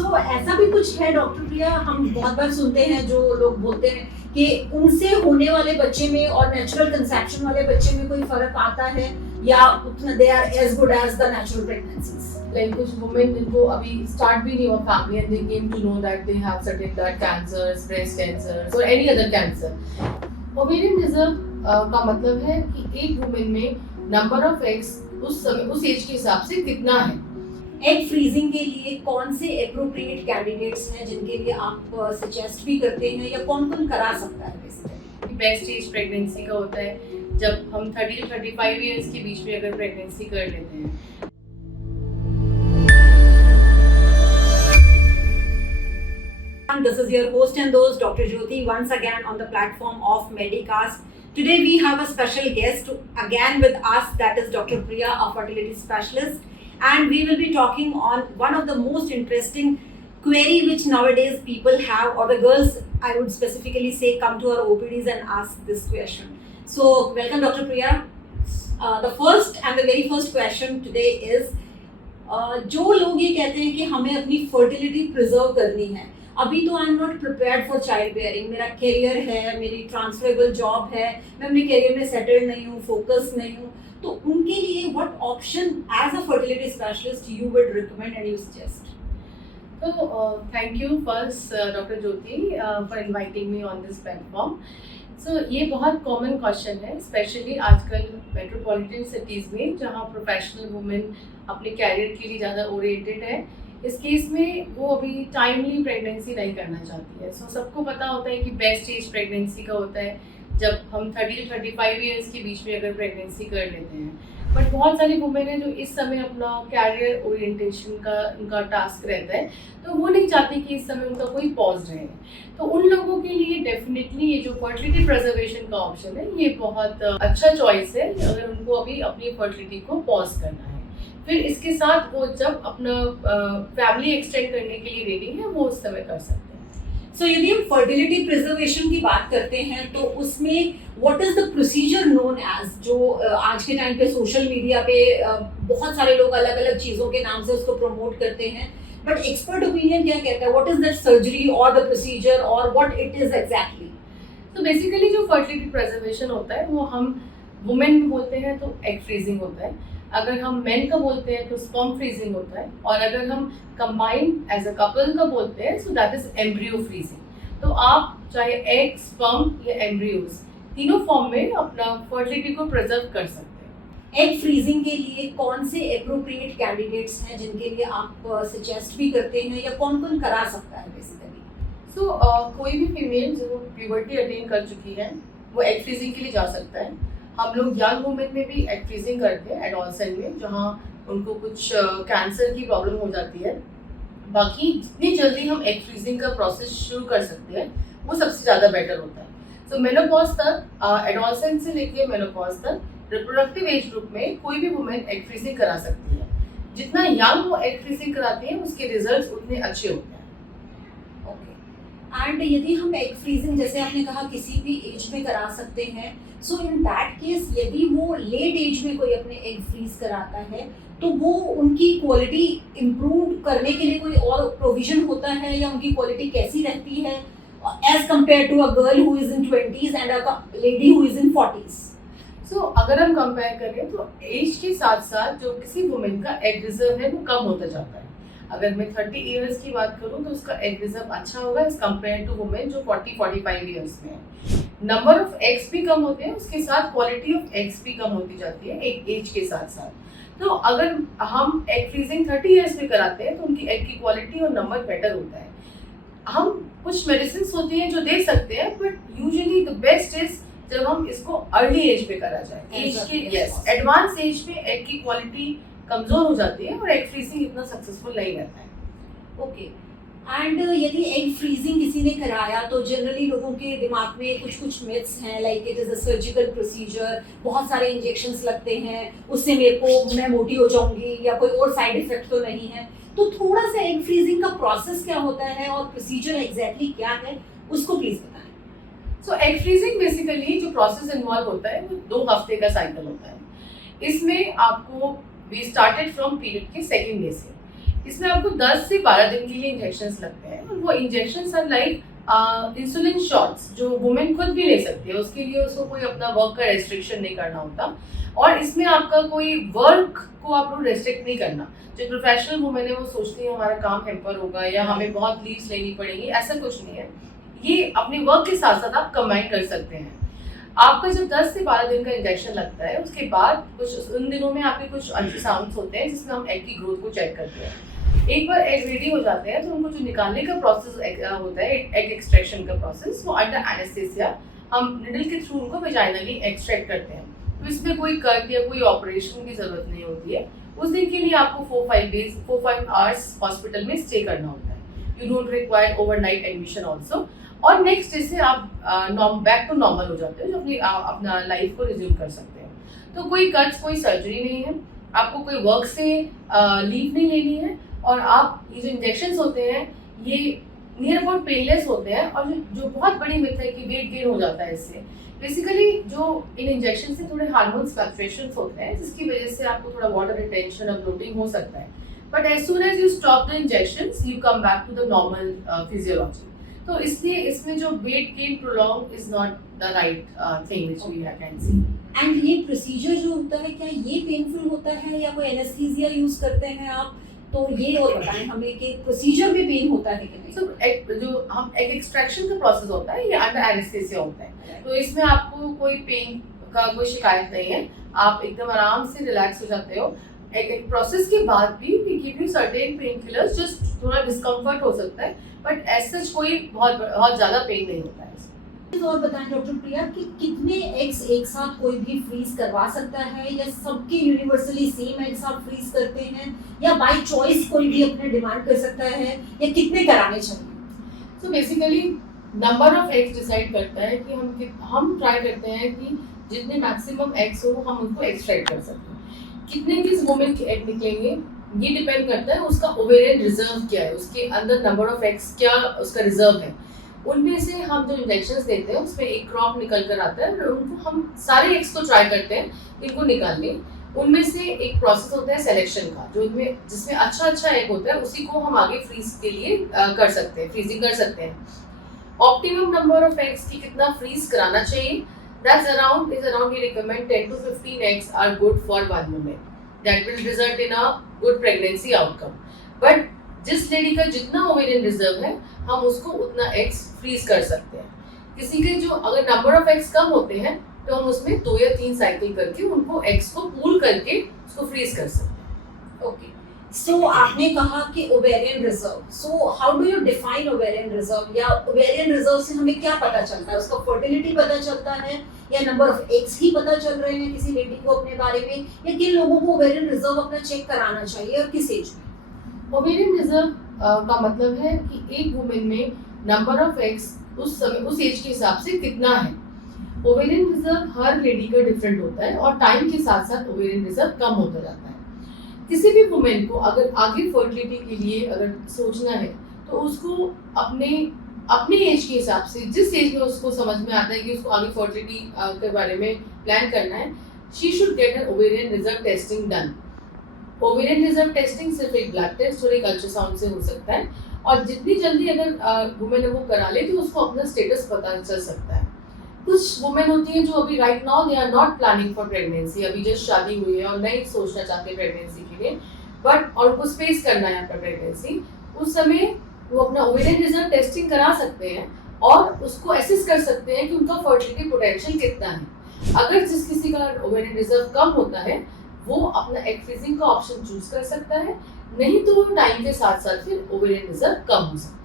सो ऐसा भी कुछ है डॉक्टर प्रिया, हम बहुत बार सुनते हैं जो लोग बोलते हैं कि उनसे होने वाले बच्चे में और नेचुरल कंसेप्शन वाले बच्चे में कोई फर्क आता है या उतना they are as good as the natural pregnancies? Like कुछ women जिनको अभी start भी नहीं हुआ family and they came to know that they have certain blood cancers, breast cancers or any other cancer. Ovarian reserve का मतलब है कि एक woman में number of eggs उस समय उस एज के हिसाब से कितना है। एग फ्रीजिंग के लिए कौन से एप्रोप्रिएट कैंडिडेट्स हैं जिनके लिए आप सजेस्ट भी करते हैं या कौन कौन करा सकता है? बेसिकली बेस्ट एज प्रेगनेंसी का होता है जब हम 30 to 35 इयर्स के बीच में अगर प्रेगनेंसी कर लेते हैं। This is your host and host Dr. Jyoti once again on the platform of Medicast. Today we have a special guest again with us, that is Dr. Priya, a fertility specialist, and we will be talking on one of the most interesting query which nowadays people have, or the girls I would specifically say come to our OPDs and ask this question. So welcome Dr. Priya. The first and the very first question today is जो लोग ये कहते हैं कि हमें अपनी fertility preserve करनी है, अभी तो I am not prepared for child bearing, मेरा करियर है, मेरी ट्रांसफरेबल जॉब है, मैं अपने करियर में सेटल्ड नहीं हूँ, फोकस नहीं हूँ, तो उनके लिए what option as a fertility specialist you would recommend and you suggest? So thank you first Dr. Jyoti for inviting me on this platform. So ये बहुत कॉमन क्वेश्चन है, स्पेशली आजकल मेट्रोपॉलिटन सिटीज़ में जहाँ प्रोफेशनल वुमेन अपने career के लिए ज़्यादा ओरिएंटेड है। इस केस में वो अभी टाइमली प्रेगनेंसी नहीं करना चाहती है। सो सबको पता होता है कि बेस्ट एज प्रेगनेंसी का होता है जब हम 30 to 35 इयर्स के बीच में अगर प्रेगनेंसी कर लेते हैं। बट बहुत सारी वुमेन हैं जो इस समय अपना कैरियर ओरिएंटेशन का उनका टास्क रहता है, तो वो नहीं चाहती कि इस समय उनका कोई पॉज रहे। तो उन लोगों के लिए डेफिनेटली ये जो फर्टिलिटी प्रिजर्वेशन का ऑप्शन है ये बहुत अच्छा चॉइस है अगर उनको अभी अपनी फर्टिलिटी को पॉज करना है। फिर इसके साथ वो जब अपना फैमिली एक्सटेंड करने के लिए रेडी है वो उस समय कर सकते हैं। सो यदि हम फर्टिलिटी प्रिजर्वेशन की बात करते हैं तो उसमें what is the procedure known as, जो आज के टाइम पे सोशल मीडिया पे बहुत सारे लोग अलग अलग चीज़ों के नाम से उसको प्रमोट करते हैं, बट एक्सपर्ट ओपिनियन क्या कहता है? व्हाट इज दैट सर्जरी और द प्रोसीजर और व्हाट इट इज एग्जैक्टली? तो बेसिकली जो फर्टिलिटी प्रिजर्वेशन होता है वो हम वुमेन में बोलते हैं तो एग फ्रीजिंग होता है, अगर हम मेन का बोलते हैं तो स्पर्म फ्रीजिंग होता है, और अगर हम कंबाइंड एज अ कपल का बोलते हैं so that is embryo freezing. तो आप चाहे एग, स्पर्म या एम्ब्रियोज तीनों फॉर्म में अपना फर्टिलिटी को प्रिजर्व कर सकते हैं। एग फ्रीजिंग के लिए कौन से एप्रोप्रिएट कैंडिडेट्स हैं जिनके लिए आप सजेस्ट भी करते हैं या कौन कौन करा सकता है बेसिकली? सो कोई भी फीमेल जो प्यूबर्टी अटेन कर चुकी है वो एग फ्रीजिंग के लिए जा सकता है। हम लोग यंग वुमेन में भी एग फ्रीजिंग करते हैं एडोलसेंट में, जहाँ उनको कुछ कैंसर की प्रॉब्लम हो जाती है। बाकी जितनी जल्दी हम एग फ्रीजिंग का प्रोसेस शुरू कर सकते हैं वो सबसे ज़्यादा बेटर होता है। सो मेनोपॉज तक, एडोलसेंट से लेके मेनोपॉज तक रिप्रोडक्टिव एज ग्रुप में कोई भी वुमेन एग फ्रीजिंग करा सकती है। जितना यंग वो एग फ्रीजिंग कराती है उसके रिजल्ट्स उतने अच्छे होते हैं। एंड यदि हम एग फ्रीजिंग जैसे आपने कहा किसी भी एज में करा सकते हैं, सो इन दैट केस यदि वो लेट एज में कोई अपने एग फ्रीज कराता है तो वो उनकी क्वालिटी इम्प्रूव करने के लिए कोई और प्रोविजन होता है या उनकी क्वालिटी कैसी रहती है as compare to a girl who is in 20s and a lady who is in 40s? So अगर हम कंपेयर करें तो एज के साथ साथ जो किसी वुमेन का एग रिजर्व है वो कम होता जाता है। अगर मैं 30 इयर्स की बात करूं तो उसका एग रिजर्व अच्छा होगा एज कम्पेयर टू वुमेन जो 40-45 इयर्स में है। नंबर ऑफ एग्स भी कम होते हैं, उसके साथ क्वालिटी ऑफ एग्स भी कम होती जाती है एक एज के साथ साथ। तो अगर हम एग फ्रीजिंग 30 इयर्स में कराते हैं तो उनकी एग की क्वालिटी और नंबर बेटर होता है। हम कुछ मेडिसिन होती हैं जो दे सकते हैं, but usually the best is जब हम इसको अर्ली एज पे करा जाए। एज के एडवांस एज में एग की क्वालिटी कमजोर हो जाती है और एग फ्रीजिंग इतना सक्सेसफुल नहीं रहता है। ओके, एंड यदि एग फ्रीजिंग किसी ने कराया तो जनरली लोगों के दिमाग में कुछ कुछ मिथ्स हैं, like it is a surgical procedure, बहुत सारे इंजेक्शंस लगते हैं, उससे मैं मोटी हो जाऊंगी या कोई और साइड इफेक्ट तो नहीं है। तो थोड़ा सा एग फ्रीजिंग का प्रोसेस क्या होता है और प्रोसीजर एग्जैक्टली क्या है उसको प्लीज बताएं। सो एग फ्रीजिंग बेसिकली जो प्रोसेस इन्वॉल्व होता है वो 2 हफ्ते का साइकिल होता है। इसमें आपको वी स्टार्टेड फ्रॉम पीरियड के सेकेंड डे से इसमें आपको 10 से 12 दिन के लिए इंजेक्शंस लगते हैं। वो injections are like insulin shots, जो वुमेन खुद भी ले सकती है, उसके लिए उसको कोई अपना वर्क का रेस्ट्रिक्शन नहीं करना होता। और इसमें आपका कोई वर्क को आप लोग रेस्ट्रिक्ट नहीं करना। जो प्रोफेशनल वुमेन है वो सोचती है हमारा काम हेम्पर होगा या हमें बहुत लीव्स लेनी पड़ेंगी, ऐसा कुछ नहीं है। ये अपने वर्क के साथ साथ आप कंबाइन कर सकते हैं। आपका जब 10 से 12 दिन का इंजेक्शन लगता है, उसके बाद कुछ उन दिनों में आपके कुछ अल्ट्रासाउंड्स होते हैं जिसमें हम एग की ग्रोथ को चेक करते हैं। एक बार एग रेडी हो जाते हैं तो उनको जो निकालने का प्रोसेस होता है, एग एक्सट्रैक्शन का प्रोसेस, वो अंडर एनेस्थेसिया हम निडल के थ्रू उनको वेजाइनली एक्सट्रैक्ट करते हैं। तो इसमें कोई कट या कोई ऑपरेशन की जरूरत नहीं होती है। उस दिन के लिए आपको 4-5 आवर्स हॉस्पिटल में स्टे करना होता है। You don't require overnight admission also. और नेक्स्ट डे से आप बैक टू नॉर्मल हो जाते हो, जो अपना लाइफ को रिज्यूम कर सकते हैं। तो कोई कट्स, कोई सर्जरी नहीं है, आपको कोई वर्क से लीव नहीं लेनी है। और आप ये जो इंजेक्शंस होते हैं ये नियर अबाउट पेनलेस होते हैं। और जो बहुत बड़ी मिथ है कि वेट गेन हो जाता है इससे, बेसिकली जो इन इंजेक्शन से थोड़े हार्मोन्स फ्लक्चुएशंस होते हैं जिसकी वजह से आपको थोड़ा वाटर रिटेंशन और ब्लोटिंग हो सकता है। But as soon as you stop the injections you come back to the normal physiology. तो इसलिए इसमें जो weight gain prolong is not the right thing which we can see. And ये procedure जो होता है, क्या ये पेनफुल होता है या कोई एनेस्थीसिया यूज करते हैं आप? तो ये और बताएं हमें कि प्रोसीजर में पेन होता है कि नहीं? So, जो हम एग एक्सट्रैक्शन का प्रोसेस होता है ये अंडर एनेस्थेसिया होता है। तो इसमें आपको कोई पेन का कोई शिकायत नहीं है, आप एकदम आराम से रिलैक्स हो जाते हो। एक प्रोसेस के बाद भी we give you certain pain killers, just थोड़ा डिस्कम्फर्ट हो सकता है, बट एज सच कोई बहुत ज़्यादा पेन नहीं होता है। और बताएं डॉक्टर प्रिया कि कितने एग्स एक साथ कोई भी फ्रीज करवा सकता है, या सबके यूनिवर्सली सेम एग्स आप फ्रीज करते हैं, या बाय चॉइस कोई भी अपने डिमांड कर सकता है, या कितने कराने चाहिए? So basically number of eggs decide करता है कि हम ट्राई करते हैं कि जितने मैक्सिमम एग्स हो हम उनको एक्सट्रैक्ट कर सकते हैं। कितने किस वुमेन के एग निकलेंगे ये डिपेंड करता है उसका ओवेरियन रिजर्व क्या है, उसके अंदर नंबर ऑफ एग्स क्या उसका रिजर्व है। उनमें से हम जो इंजेक्शंस देते हैं उसमें एक क्रॉप निकल कर आता है, उनको हम सारे एग्स को ट्राई करते हैं इनको निकालने। उनमें से एक प्रोसेस होता है सिलेक्शन का, जिसमें अच्छा एग होता है उसी को हम आगे फ्रीज के लिए कर सकते हैं, फ्रीजिंग कर सकते हैं। ऑप्टिमम नंबर ऑफ एग्स की कितना फ्रीज कराना चाहिए, that's around we recommend 10 to 15 eggs are good for one woman. That will result in a good pregnancy outcome. But जिस लेडी का जितना ओवेरियन रिजर्व है हम उसको उतना एग्स फ्रीज कर सकते हैं। किसी के जो अगर नंबर ऑफ एग्स कम होते हैं तो हम उसमें 2 या 3 साइकिल करके उनको एग्स को पूल करके उसको फ्रीज कर सकते हैं। ओके, सो आपने कहा कि ovarian reserve, so how do you define ovarian reserve, या ओवेरियन रिजर्व से हमें क्या पता चलता है? उसका फर्टिलिटी पता चलता है, या नंबर ऑफ एग्स ही पता चल रहे हैं किसी लेडी को अपने बारे में, या किन लोगों को ओवेरियन रिजर्व अपना चेक कराना चाहिए और किस एज में? ओवेरियन रिजर्व का मतलब है कि एक वुमेन में नंबर ऑफ एग्स उस समय उस एज के हिसाब से कितना है। ओवेरियन रिजर्व हर लेडी का डिफरेंट होता है और टाइम के साथ साथ ओवेरियन रिजर्व कम होता जाता है। किसी भी वुमेन को अगर आगे फर्टिलिटी के लिए अगर सोचना है तो उसको अपने एज के हिसाब से, जिस एज में उसको समझ में आता है कि उसको आगे फर्टिलिटी के बारे में प्लान करना है, she should get an ovarian reserve testing done. Ovarian reserve testing सिर्फ एक ब्लड टेस्ट और एक अल्ट्रासाउंड से हो सकता है, और जितनी जल्दी अगर वुमेन वो करा ले तो उसको अपना स्टेटस पता चल सकता है। कुछ वुमेन होती हैं जो अभी right now they are not planning for pregnancy, अभी जस्ट शादी हुई है और नहीं सोचना चाहते प्रेगनेंसी के लिए, बट और उनको स्पेस करना है अपना प्रेगनेंसी, उस समय वो अपना ओवेरियन रिजर्व टेस्टिंग करा सकते हैं और उसको एसेस कर सकते हैं कि उनका फर्टिलिटी पोटेंशियल कितना है। अगर जिस किसी का ओवेरियन रिजर्व कम होता है वो अपना एग फ्रीजिंग का ऑप्शन चूज कर सकता है, नहीं तो टाइम के साथ साथ फिर ओवेरियन रिजर्व कम हो सकता है।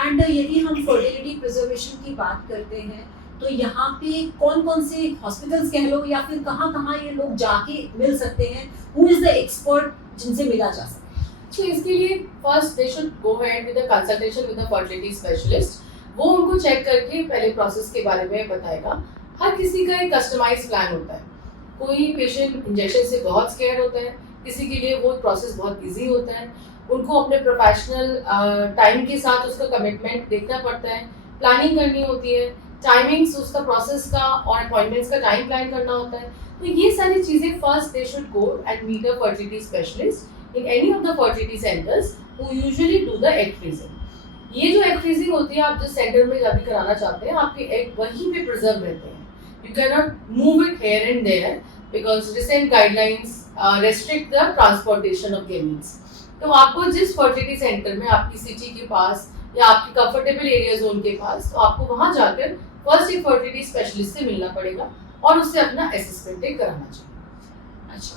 एंड यदि हम फर्टिलिटी प्रिजर्वेशन की बात करते हैं तो यहाँ पे कौन कौन से हॉस्पिटल्स कह लो या फिर कहाँ ये लोग जाके मिल सकते हैं, हु इज द एक्सपर्ट जिनसे मिला जा सकता है? तो इसके लिए first they should go ahead with a consultation with a fertility specialist. वो उनको चेक करके पहले प्रोसेस के बारे में बताएगा। हर किसी का एक कस्टमाइज प्लान होता है। कोई पेशेंट इंजेक्शन से बहुत स्केयर होता है, किसी के लिए वो प्रोसेस बहुत इजी होता है। उनको अपने प्रोफेशनल टाइम के साथ उसका कमिटमेंट देखना पड़ता है, प्लानिंग करनी होती है, टाइमिंग्स उसका प्रोसेस का और अपॉइंटमेंट्स का टाइम प्लान करना होता है। तो ये सारी चीज़ें first they should go and meet a fertility specialist in any of the fertility centers who usually do the egg freezing. ये जो egg freezing होती है, आप जिस सेंटर में जाके कराना चाहते हैं, आपके egg वहीं पे preserve रहते हैं. You cannot move it here and there because recent guidelines restrict the transportation of gametes. तो आपको जिस fertility center में आपकी सिटी के पास या आपकी कंफर्टेबल एरिया जोन के पास, तो आपको वहां जाकर फर्स्ट एक फर्टिलिटी स्पेशलिस्ट से मिलना पड़ेगा और उससे अपना असेसमेंट कराना चाहिए. अच्छा,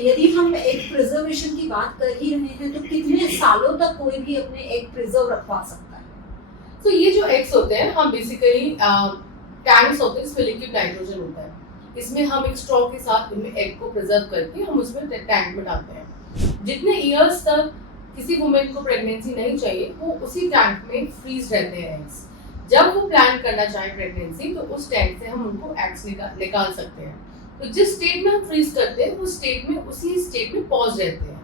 यदि हम एग प्रिजर्वेशन की बात कर ही रहे हैं तो कितने सालों तक कोई भी अपने एग प्रिजर्व रखवा सकता है? तो ये जो एग्स होते हैं, हम बेसिकली टैंक्स होते हैं, इसमें लिक्विड नाइट्रोजन होता है. इसमें हम एक स्ट्रॉ के साथ उनमें एग को प्रिजर्व करके हम उसमें टैंक में डालते हैं. जितने ईयर्स तक किसी वुमेन को प्रेगनेंसी नहीं चाहिए, वो उसी टैंक में फ्रीज रहते हैं एग्स. जब वो प्लान करना चाहे प्रेगनेंसी, तो उस टैंक से हम उनको एग्स निकाल सकते हैं. तो जिस स्टेट में हम फ्रीज करते हैं, वो स्टेट में उसी स्टेट में पॉज रहते हैं.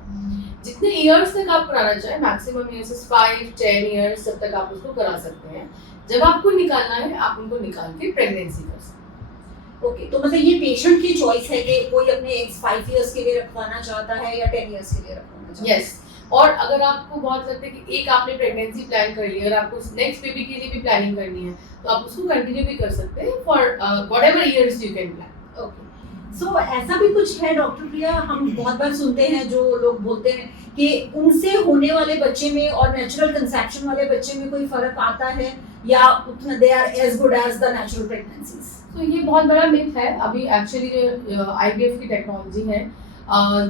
जितने ईयर्स तक आप कराना चाहें, मैक्सिमम ईयर्स 5-10 ईयर्स तब तक आप उसको करा सकते हैं. जब आपको निकालना है, आप उनको निकाल के प्रेगनेंसी कर सकते हैं. ओके, तो मतलब ये पेशेंट की चॉइस है कि कोई अपने एग्स 5 इयर्स के लिए रखवाना चाहता है या 10 इयर्स के लिए रखवाना चाहता है. यस. और अगर आपको बहुत लगता है कि एक आपने प्रेगनेंसी प्लान कर ली है और आपको नेक्स्ट बेबी के लिए भी प्लानिंग करनी है, तो आप उसको कंटिन्यू भी कर सकते हैं for whatever years you can plan. Okay, so ऐसा भी कुछ है डॉक्टर प्रिया, हम बहुत बार सुनते हैं जो लोग बोलते हैं कि उनसे होने वाले बच्चे में और नेचुरल कंसेप्शन वाले बच्चे में कोई फर्क आता है या उतना they are as good as the natural pregnancies? तो ये बहुत बड़ा मिथ है. अभी एक्चुअली जो आईवीएफ की टेक्नोलॉजी है,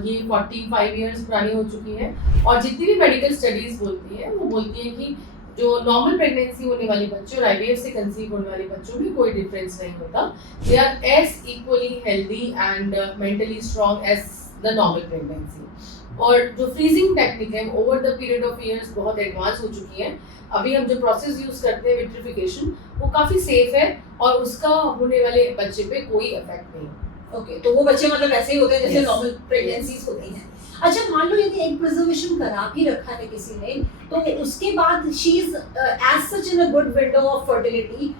ये 45 इयर्स पुरानी हो चुकी है. और जितनी भी मेडिकल स्टडीज बोलती है, वो बोलती है कि जो नॉर्मल प्रेगनेंसी होने वाले बच्चे और आईवीएफ से कंसीव होने वाले बच्चों में कोई डिफरेंस नहीं होता. They are as equally healthy and mentally strong as the normal pregnancy. और जो फ्रीजिंग टेक्निक है, over the period of years बहुत एडवांस हो चुकी है. अभी हम जो प्रोसेस यूज करते हैं विट्रिफिकेशन, वो काफी सेफ है और उसका होने वाले बच्चे पे कोई इफेक्ट नहीं. ओके, तो वो बच्चे मतलब ऐसे ही होते हैं जैसे Yes. नॉर्मल प्रेगनेंसीज होती हैं. अच्छा, मान लो यदि एग प्रिजर्वेशन करा भी रखा है किसी ने, तो उसके बाद she is as such in a good window of fertility,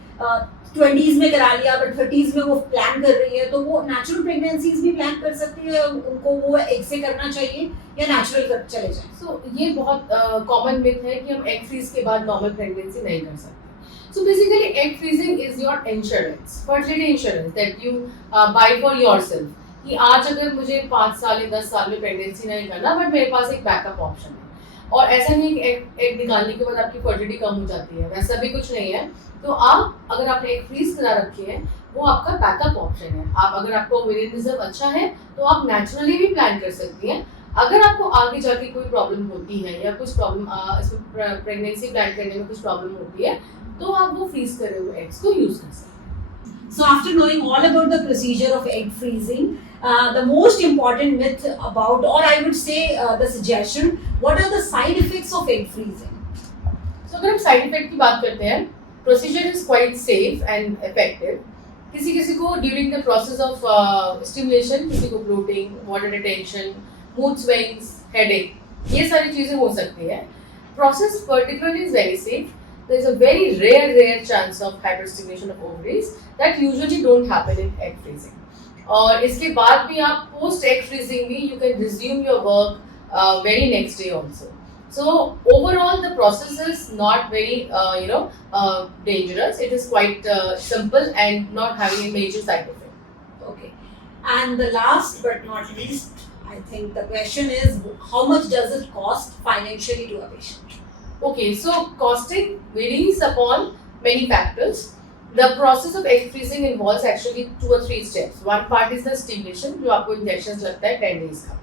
20s में करा लिया बट 30s में वो प्लान कर रही है, तो वो नेचुरल प्रेगनेंसीज भी प्लान कर सकती है, उनको वो एग से करना चाहिए या नेचुरल चले जाए? सो ये बहुत कॉमन मिथ है कि हम एग फ्रीज के बाद नॉर्मल प्रेगनेंसी नहीं कर सकते. So basically, egg freezing is your insurance, fertility insurance that you buy for yourself. कि आज अगर मुझे 5 साल या 10 साल में प्रेगनेंसी नहीं करना, बट मेरे पास एक बैकअप ऑप्शन है. और ऐसा नहीं कि एग निकालने के बाद आपकी फर्टिलिटी कम हो जाती है, वैसा भी कुछ नहीं है. तो आप अगर आपने एग फ्रीज करा रखी है, वो आपका बैकअप ऑप्शन है. आप अगर आपको ओवेरियन रिजर्व अच्छा है, तो आप नेचुरली भी प्लान कर सकती हैं. अगर आपको आगे जाके कोई प्रॉब्लम होती है या कुछ प्रॉब्लम इसमें प्रेगनेंसी प्लान करने में कुछ प्रॉब्लम होती है, तो आप वो फ्रीज करे हुए एग्स को यूज कर सकते हैं. So after knowing all about the procedure of egg freezing, the most important myth about, or I would say the suggestion, what are the side effects of egg freezing? So अगर हम side effect की बात करते हैं, procedure is quite safe and effective. किसी किसी को during the process of stimulation, किसी को bloating, water retention, mood swings, headache, ये सारी चीजें हो सकती है. Process particularly is very safe. There is a very rare chance of hyperstimulation of ovaries that usually don't happen in egg freezing. और इसके बाद भी आप post egg freezing भी you can resume your work very next day also. So overall the process is not very dangerous. It is quite simple and not having a major side effect. Okay, and the last but not least, I think the question is, how much does it cost financially to a patient? Okay, so costing varies upon many factors. The process of egg freezing involves actually 2 or 3 steps. One part is the stimulation, जो आपको injections लगता है 10 days का.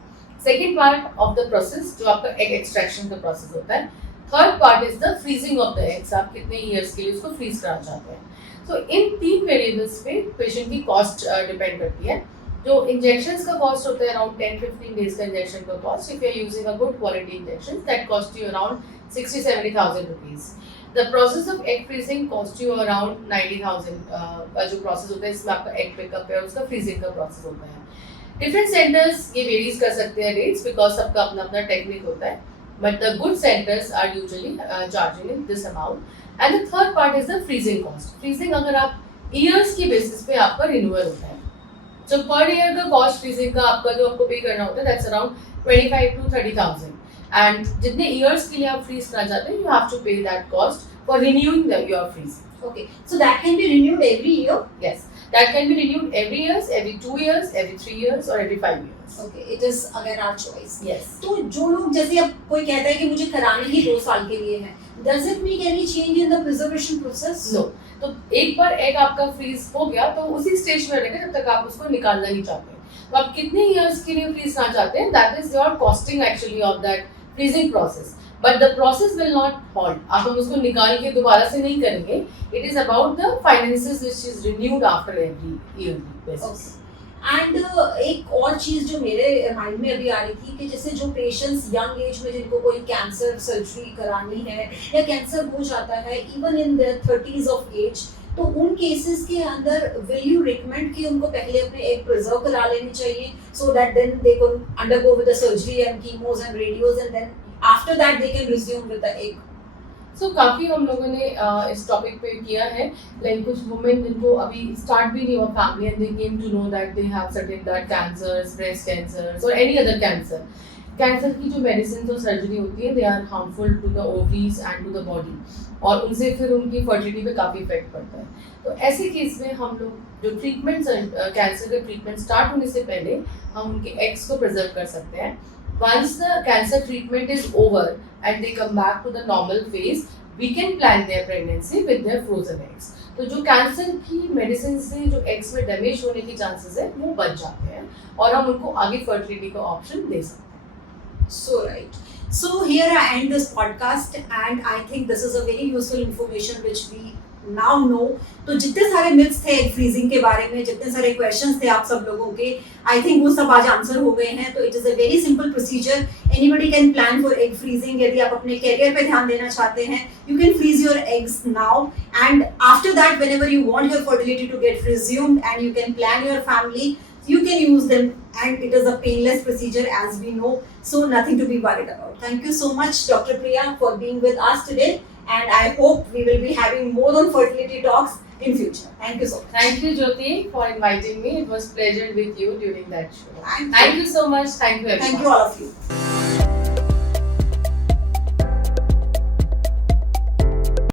Second part of the process, जो आपका egg extraction का process होता है. Third part is the freezing of the eggs. आप कितने years के लिए उसको freeze कराना चाहते हैं. So इन 3 variables पे patient की cost depend करती है. जो injections का cost होता है around 10-15 days का injection का cost. If you are using a good quality injections, that cost you around 60,000-70,000 rupees. The process of egg freezing cost you around 90,000 का जो process होता है, इसमें आपका egg pickup है और उसका freezing का process होता है. Different centers ये varies कर सकते हैं rates because सबका अपना अपना technique होता है. But the good centers are usually charging in this amount. And the third part is the freezing cost. Freezing अगर आप years की basis पे आपका renewal होता है. So per year का cost freezing का आपका जो आपको pay करना होता है, that's around 25 to 30,000. एंड जितने ईयर्स के लिए आप फ्रीज करना चाहते हैं, you have to pay that cost for renewing your freeze. Okay, so that can be renewed every year. Yes, that can be renewed every years, every 2 years, every 3 years, or every 5 years. Okay, it is again our choice. Yes. तो जो लोग जैसे अब कोई कहता है कि मुझे कराने ही 2 साल के लिए है, does it make any change in the preservation process? No. तो एक बार एग आपका फ्रीज हो गया तो उसी स्टेज में रहेगा जब तक आप उसको निकालना नहीं चाहते. तो आप कितने ईयर्स के लिए फ्रीज करना चाहते हैं, that is your costing actually of that freezing process. But the process will not halt. आप हम उसको निकाल के दोबारा से नहीं करेंगे. It is about the finances which is renewed after every year basis. And एक और चीज जो मेरे माइंड में अभी आ रही थी कि जैसे जो पेशेंट्स यंग एज में जिनको कोई कैंसर सर्जरी करानी है या कैंसर हो जाता है even in their 30s of age, तो उन केसेस के अंदर विल यू रिकमेंड कि उनको पहले अपने एग प्रिजर्व करा लेनी चाहिए so that then they can undergo with the surgery and chemos and radios and then after that they can resume with the egg. So काफ़ी हम लोगों ने इस टॉपिक पे किया है. लाइक कुछ वुमेन जिनको अभी स्टार्ट भी नहीं हुआ family and they came to know that they have certain blood cancers, breast cancers और एनी अदर कैंसर. कैंसर की जो मेडिसिन और सर्जरी होती है they are harmful to the ovaries and to the body और उनसे फिर उनकी फर्टिलिटी पे काफ़ी इफेक्ट पड़ता है. तो ऐसे केस में हम लोग जो ट्रीटमेंट कैंसर का ट्रीटमेंट स्टार्ट होने से पहले हम उनके एग्स को प्रिजर्व कर सकते हैं. Once the cancer treatment is over and they come back to the normal phase, we can plan their pregnancy with their frozen eggs. तो जो कैंसर की मेडिसिन से जो एग्स में डैमेज होने की चांसेस है वो बच जाते हैं और हम उनको आगे फर्टिलिटी का ऑप्शन दे सकते हैं. So right. So here I end this podcast and I think this is a very useful information which we now know. तो जितने सारे मिथ्स थे एग फ्रीजिंग के बारे में, जितने सारे क्वेश्चंस थे आप सब लोगों के, आई थिंक वो सब आज आंसर हो गए हैं. तो it is a very simple procedure. Anybody can plan for egg freezing. यदि आप अपने कैरियर पे ध्यान देना चाहते हैं, you can freeze your eggs now and after that whenever you want your fertility to get resumed and you can plan your family, you can use them and it is a painless procedure as we know, so nothing to be worried about. Thank you so much Dr. Priya for being with us today and I hope we will be having more on fertility talks in future. Thank you so much. Thank you Jyoti for inviting me. It was pleasure with you during that show. Thank you. Thank you so much. Thank you everyone. Thank you all of you.